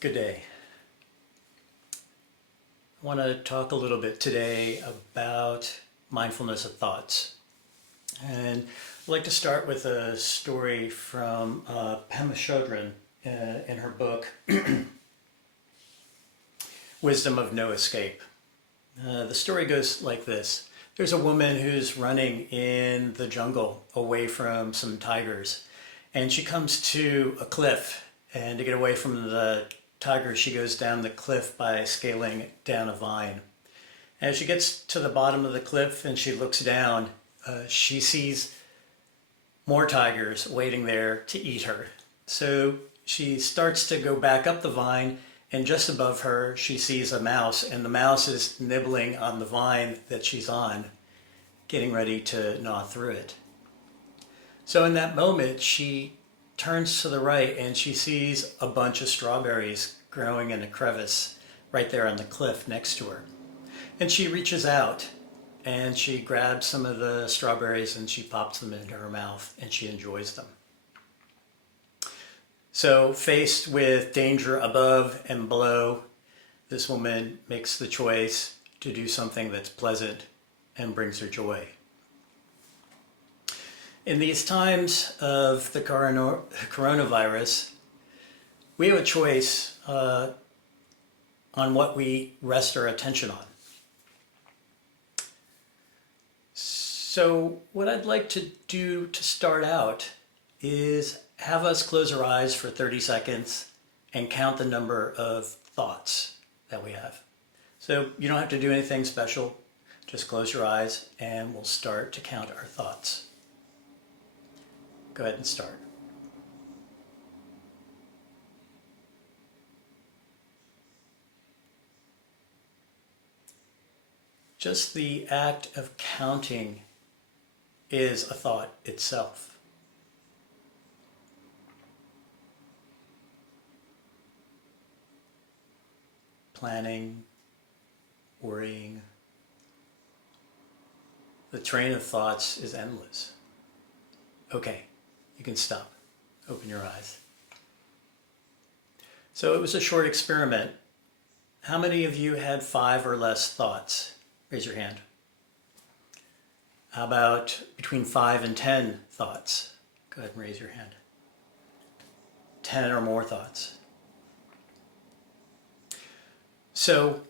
Good day. I want to talk a little bit today about mindfulness of thoughts. And I'd like to start with a story from Pema Chodron in her book, Wisdom of No Escape. The story goes like this. There's a woman who's running in the jungle away from some tigers, and she comes to a cliff, and to get away from the tiger, she goes down the cliff by scaling down a vine. As she gets to the bottom of the cliff and she looks down, she sees more tigers waiting there to eat her. So she starts to go back up the vine, and just above her she sees a mouse, and the mouse is nibbling on the vine that she's on, getting ready to gnaw through it. So in that moment she turns to the right and she sees a bunch of strawberries growing in a crevice right there on the cliff next to her. And she reaches out and she grabs some of the strawberries and she pops them into her mouth and she enjoys them. So faced with danger above and below, this woman makes the choice to do something that's pleasant and brings her joy. In these times of the coronavirus, we have a choice on what we rest our attention on. So what I'd like to do to start out is have us close our eyes for 30 seconds and count the number of thoughts that we have. So you don't have to do anything special, just close your eyes and we'll start to count our thoughts. Go ahead and start. Just the act of counting is a thought itself. Planning, worrying. The train of thoughts is endless. Okay. You can stop. Open your eyes. So it was a short experiment. How many of you had 5 or less thoughts? Raise your hand. How about between 5 and 10 thoughts? Go ahead and raise your hand. 10 or more thoughts. So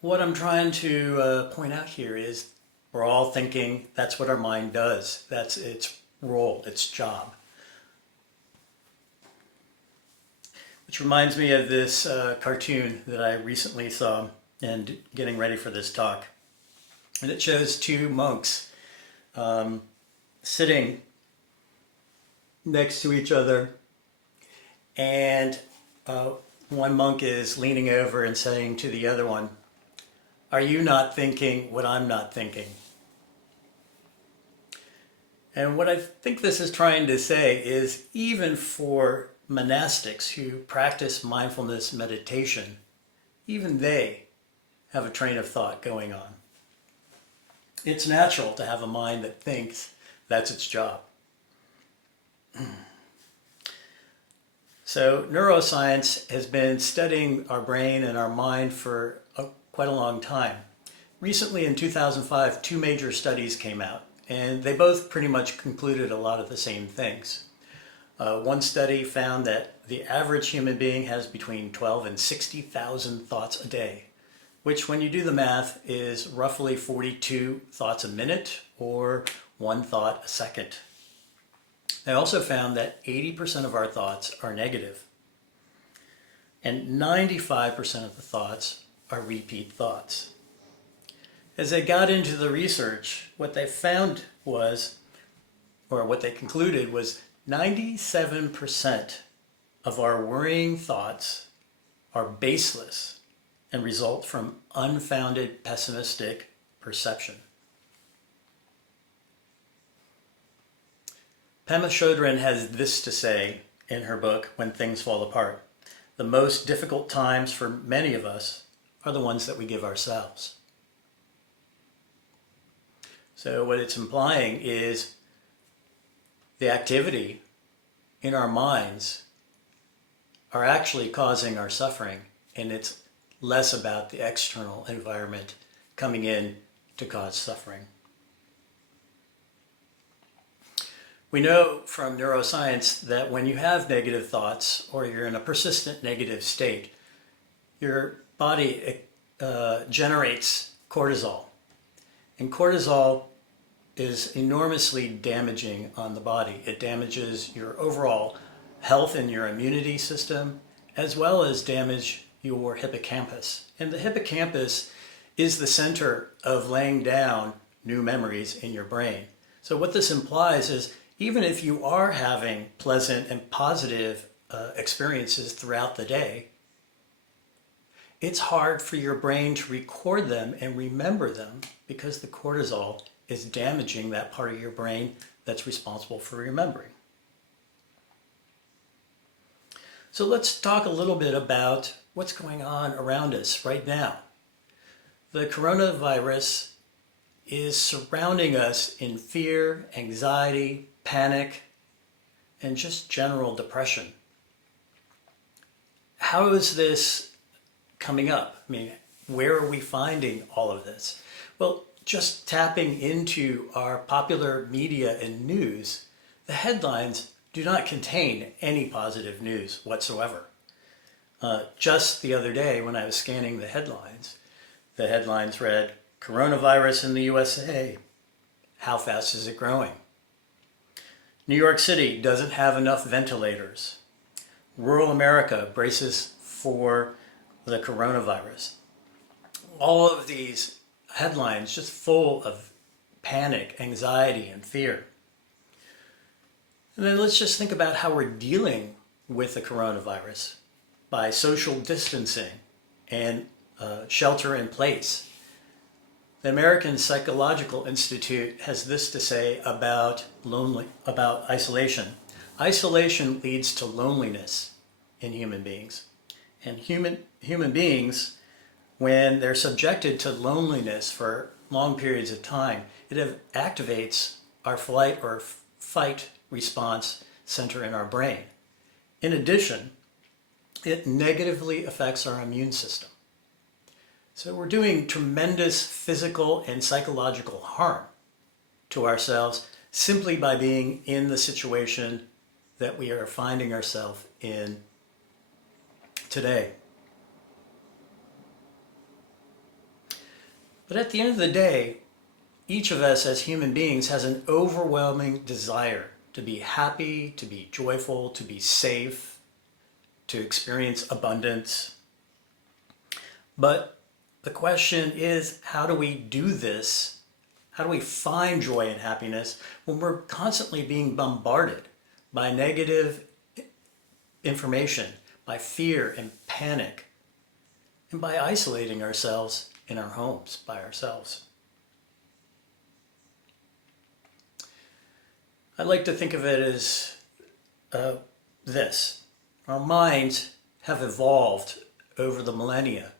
what I'm trying to point out here is we're all thinking that's what our mind does. That's its role, its job. Which reminds me of this cartoon that I recently saw and getting ready for this talk. And it shows 2 monks sitting next to each other, and one monk is leaning over and saying to the other one, "Are you not thinking what I'm not thinking?" And what I think this is trying to say is even for monastics who practice mindfulness meditation, even they have a train of thought going on. It's natural to have a mind that thinks. That's its job. So neuroscience has been studying our brain and our mind for quite a long time. Recently in 2005, 2 major studies came out. And they both pretty much concluded a lot of the same things. One study found that the average human being has between 12 and 60,000 thoughts a day, which when you do the math is roughly 42 thoughts a minute or 1 thought a second. They also found that 80% of our thoughts are negative, and 95% of the thoughts are repeat thoughts. As they got into the research, what they found was, or what they concluded was, 97% of our worrying thoughts are baseless and result from unfounded pessimistic perception. Pema Chodron has this to say in her book, When Things Fall Apart. The most difficult times for many of us are the ones that we give ourselves. So what it's implying is the activity in our minds are actually causing our suffering, and it's less about the external environment coming in to cause suffering. We know from neuroscience that when you have negative thoughts or you're in a persistent negative state, your body generates cortisol. And cortisol is enormously damaging on the body. It damages your overall health and your immunity system, as well as damage your hippocampus. And the hippocampus is the center of laying down new memories in your brain. So what this implies is even if you are having pleasant and positive experiences throughout the day, it's hard for your brain to record them and remember them because the cortisol is damaging that part of your brain that's responsible for remembering. So let's talk a little bit about what's going on around us right now. The coronavirus is surrounding us in fear, anxiety, panic, and just general depression. How is this coming up? I mean, where are we finding all of this? Well, just tapping into our popular media and news, the headlines do not contain any positive news whatsoever. Just the other day when I was scanning the headlines read, "Coronavirus in the USA, how fast is it growing?" "New York City doesn't have enough ventilators." "Rural America braces for the coronavirus." All of these headlines just full of panic, anxiety, and fear. And then let's just think about how we're dealing with the coronavirus by social distancing and shelter in place. The American Psychological Institute has this to say about isolation. Isolation leads to loneliness in human beings. And human beings, when they're subjected to loneliness for long periods of time, it activates our flight or fight response center in our brain. In addition, it negatively affects our immune system. So we're doing tremendous physical and psychological harm to ourselves simply by being in the situation that we are finding ourselves in today. But at the end of the day, each of us as human beings has an overwhelming desire to be happy, to be joyful, to be safe, to experience abundance. But the question is, how do we do this? How do we find joy and happiness when we're constantly being bombarded by negative information, by fear and panic, and by isolating ourselves in our homes by ourselves? I like to think of it as this. Our minds have evolved over the millennia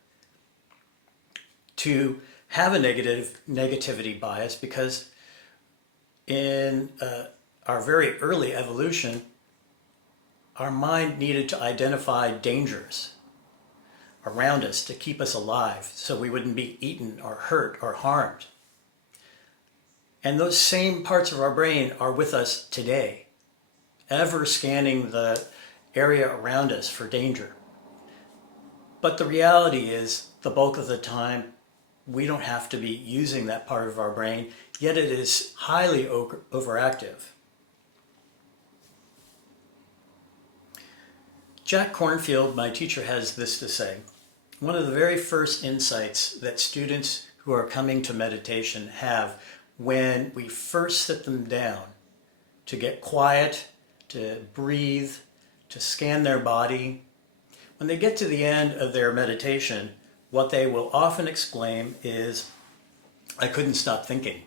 to have a negativity bias because in our very early evolution, our mind needed to identify dangers around us to keep us alive so we wouldn't be eaten or hurt or harmed. And those same parts of our brain are with us today, ever scanning the area around us for danger. But the reality is, the bulk of the time, we don't have to be using that part of our brain, yet it is highly overactive. Jack Kornfield, my teacher, has this to say. One of the very first insights that students who are coming to meditation have when we first sit them down to get quiet, to breathe, to scan their body, when they get to the end of their meditation, what they will often exclaim is, "I couldn't stop thinking."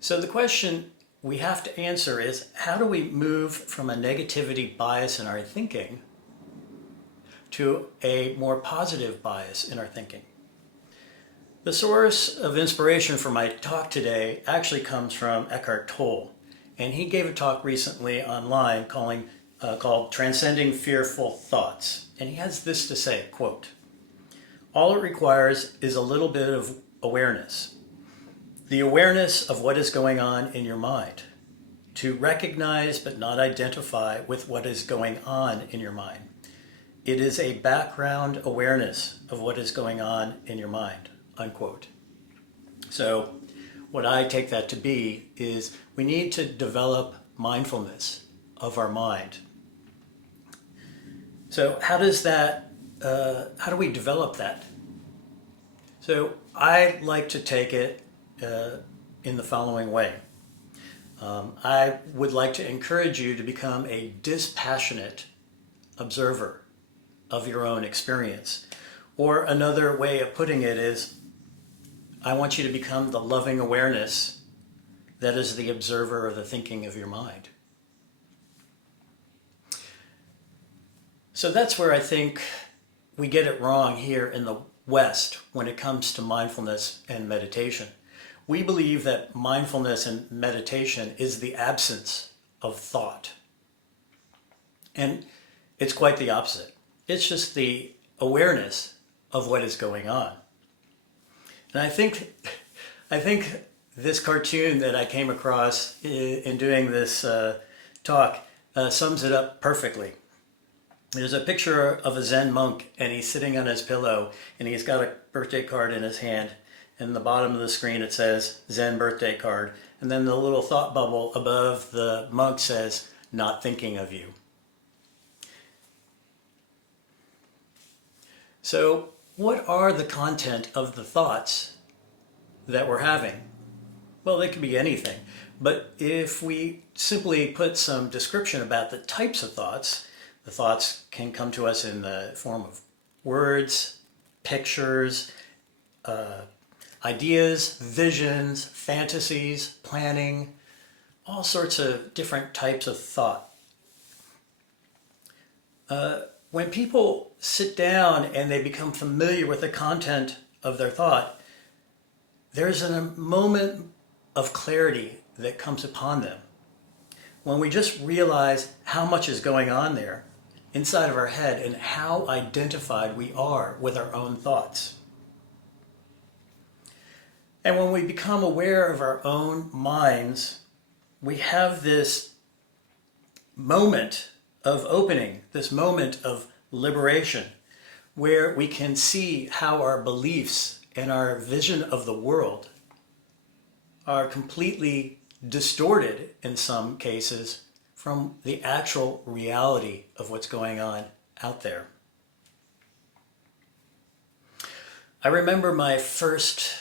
So the question we have to answer is, how do we move from a negativity bias in our thinking to a more positive bias in our thinking? The source of inspiration for my talk today actually comes from Eckhart Tolle. and he gave a talk recently online called Transcending Fearful Thoughts. And he has this to say, quote, "All it requires is a little bit of awareness. The awareness of what is going on in your mind. To recognize but not identify with what is going on in your mind. It is a background awareness of what is going on in your mind," unquote. So what I take that to be is we need to develop mindfulness of our mind. So how do we develop that? So I like to take it in the following way. I would like to encourage you to become a dispassionate observer of your own experience. Or another way of putting it is, I want you to become the loving awareness that is the observer of the thinking of your mind. So that's where I think we get it wrong here in the West when it comes to mindfulness and meditation. We believe that mindfulness and meditation is the absence of thought. And it's quite the opposite. It's just the awareness of what is going on. And I think this cartoon that I came across in doing this talk sums it up perfectly. There's a picture of a Zen monk, and he's sitting on his pillow, and he's got a birthday card in his hand. In the bottom of the screen it says Zen birthday card, and then the little thought bubble above the monk says, "Not thinking of you." So what are the content of the thoughts that we're having? Well, they could be anything, but if we simply put some description about the types of thoughts, the thoughts can come to us in the form of words, pictures, ideas, visions, fantasies, planning, all sorts of different types of thought. When people sit down and they become familiar with the content of their thought, there's a moment of clarity that comes upon them. When we just realize how much is going on there inside of our head and how identified we are with our own thoughts. And when we become aware of our own minds, we have this moment of opening, this moment of liberation, where we can see how our beliefs and our vision of the world are completely distorted in some cases from the actual reality of what's going on out there. I remember my first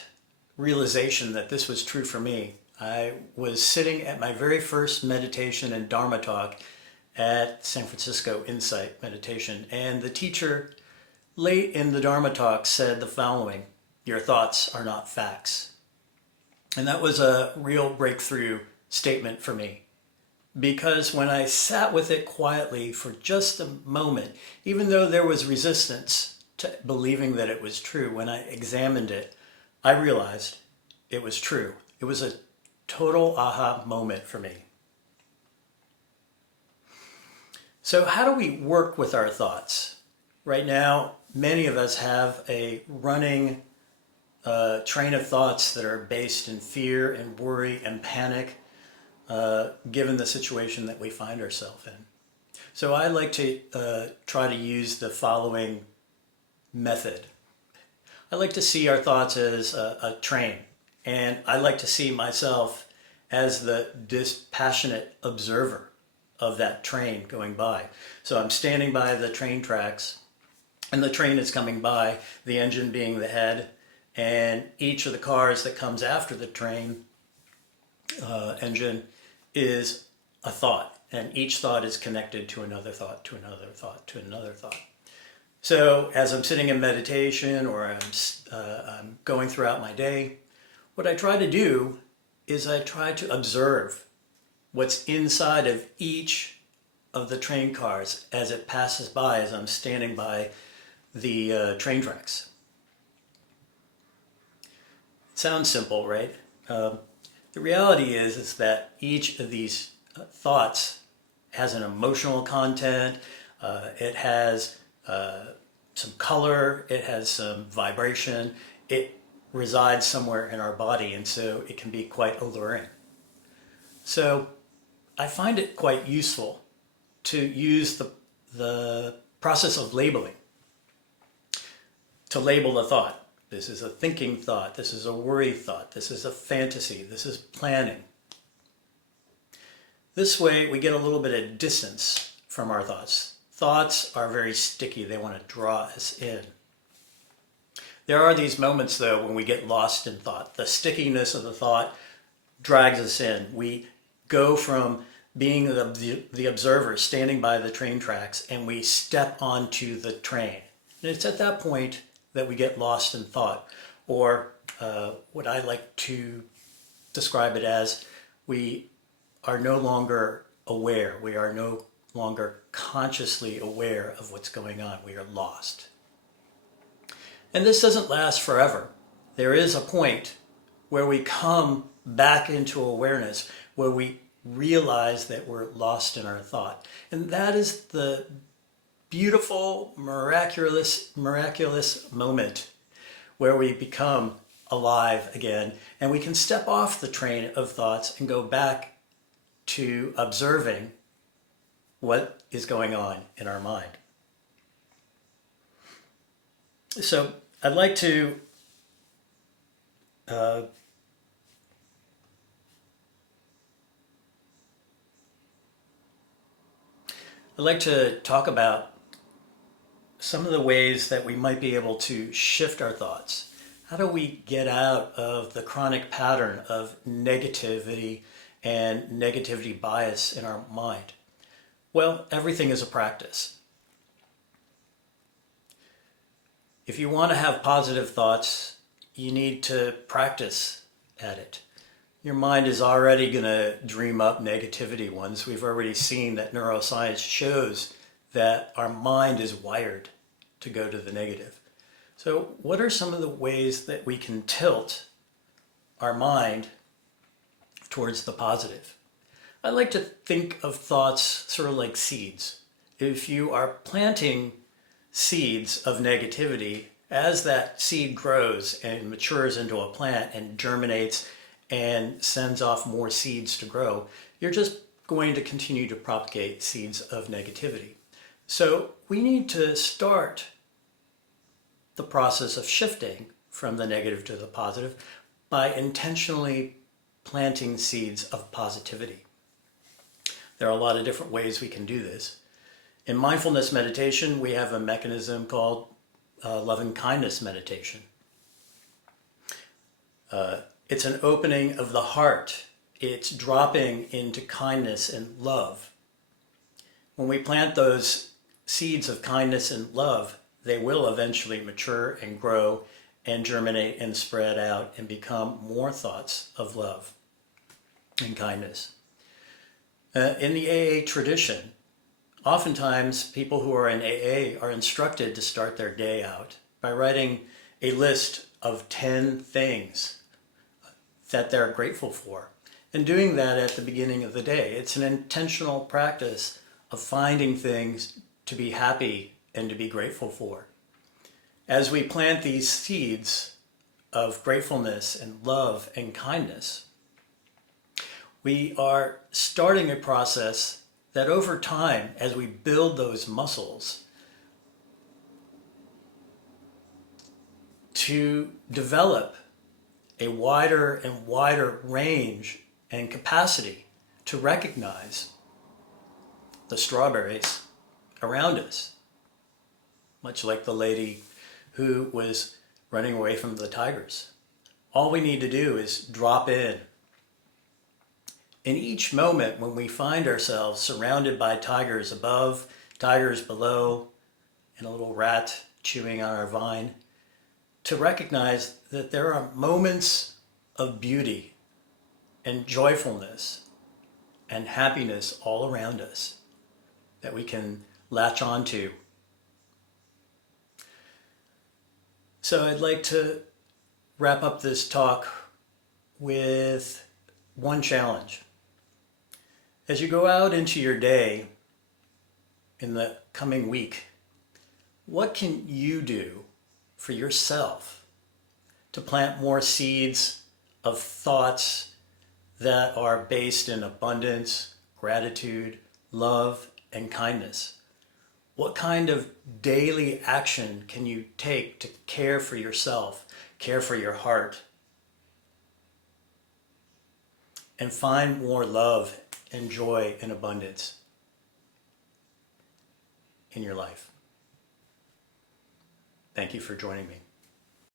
realization that this was true for me. I was sitting at my very first meditation and Dharma talk at San Francisco Insight Meditation, and the teacher late in the Dharma talk said the following: "Your thoughts are not facts." And that was a real breakthrough statement for me, because when I sat with it quietly for just a moment, even though there was resistance to believing that it was true, when I examined it, I realized it was true. It was a total aha moment for me. So how do we work with our thoughts? Right now, many of us have a running train of thoughts that are based in fear and worry and panic, given the situation that we find ourselves in. So I like to try to use the following method. I like to see our thoughts as a train, and I like to see myself as the dispassionate observer of that train going by. So I'm standing by the train tracks, and the train is coming by, the engine being the head, and each of the cars that comes after the train engine is a thought, and each thought is connected to another thought, to another thought, to another thought. So as I'm sitting in meditation, or I'm going throughout my day, what I try to do is I try to observe what's inside of each of the train cars as it passes by, as I'm standing by the train tracks. It sounds simple, right? The reality is that each of these thoughts has an emotional content, it has some color, it has some vibration, it resides somewhere in our body, and so it can be quite alluring. So I find it quite useful to use the process of labeling to label the thought. This is a thinking thought, this is a worry thought, this is a fantasy, this is planning. This way we get a little bit of distance from our thoughts. Thoughts are very sticky, they want to draw us in. There are these moments though when we get lost in thought. The stickiness of the thought drags us in. We go from being the observer standing by the train tracks and we step onto the train. And it's at that point that we get lost in thought, or what I like to describe it as, we are no longer aware. We are no longer consciously aware of what's going on. We are lost. And this doesn't last forever. There is a point where we come back into awareness, where we realize that we're lost in our thought. And that is the beautiful, miraculous moment where we become alive again, and we can step off the train of thoughts and go back to observing what is going on in our mind. So I'd like to talk about some of the ways that we might be able to shift our thoughts. How do we get out of the chronic pattern of negativity and negativity bias in our mind? Well, everything is a practice. If you want to have positive thoughts, you need to practice at it. Your mind is already going to dream up negativity ones. We've already seen that neuroscience shows that our mind is wired to go to the negative. So what are some of the ways that we can tilt our mind towards the positive? I like to think of thoughts sort of like seeds. If you are planting seeds of negativity, as that seed grows and matures into a plant and germinates and sends off more seeds to grow, you're just going to continue to propagate seeds of negativity. So we need to start the process of shifting from the negative to the positive by intentionally planting seeds of positivity. There are a lot of different ways we can do this. In mindfulness meditation, we have a mechanism called loving kindness meditation. It's an opening of the heart. It's dropping into kindness and love. When we plant those seeds of kindness and love, they will eventually mature and grow and germinate and spread out and become more thoughts of love and kindness. In the AA tradition, oftentimes people who are in AA are instructed to start their day out by writing a list of 10 things that they're grateful for, and doing that at the beginning of the day. It's an intentional practice of finding things to be happy and to be grateful for. As we plant these seeds of gratefulness and love and kindness, we are starting a process that over time, as we build those muscles, to develop a wider and wider range and capacity to recognize the strawberries around us. Much like the lady who was running away from the tigers. All we need to do is drop in. In each moment when we find ourselves surrounded by tigers above, tigers below, and a little rat chewing on our vine, to recognize that there are moments of beauty and joyfulness and happiness all around us that we can latch onto. So I'd like to wrap up this talk with one challenge. As you go out into your day in the coming week, what can you do for yourself to plant more seeds of thoughts that are based in abundance, gratitude, love, and kindness? What kind of daily action can you take to care for yourself, care for your heart, and find more love and joy and abundance in your life? Thank you for joining me.